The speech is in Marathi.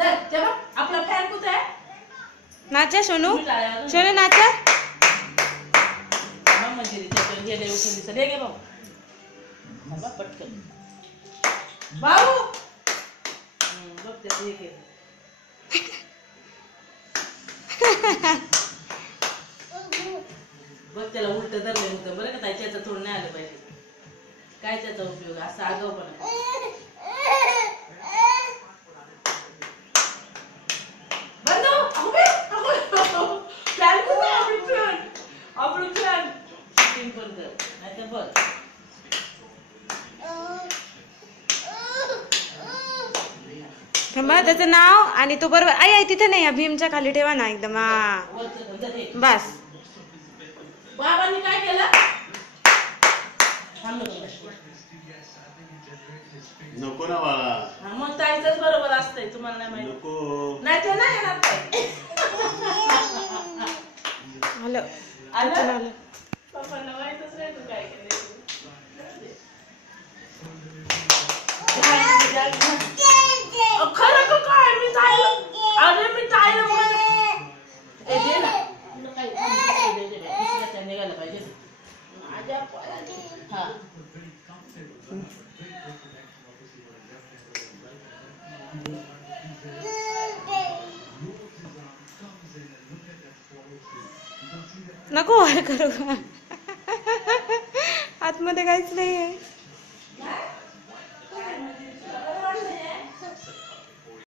आपला फॅन कुठे आहे? नाचा सोनू, सोनू नाचा. पटकन भाऊ बघ त्याला उलट धरलं होतं बरं का ताई, त्याचं थोडं नाही आलं पाहिजे. काय त्याचा उपयोग असा आगाऊपणा. थांबा, त्याचं नाव आणि तो बरोबर. आई आई तिथे नाही, भीमच्या खाली ठेवा ना एकदम. बस. बाबांनी काय केलं? नको ना बाळा. मग ताईचंच बरोबर असतंय, तुम्हाला नाही माहिती. नको नाही ते नाही येणार ताई. आलं. पप्पांना माहितच नाही तू काय केलं. खरं का काय? मी ताईला, अरे मी ताईला निघायला पाहिजे. हा नको वर करू. आतमध्ये काहीच नाही आहे.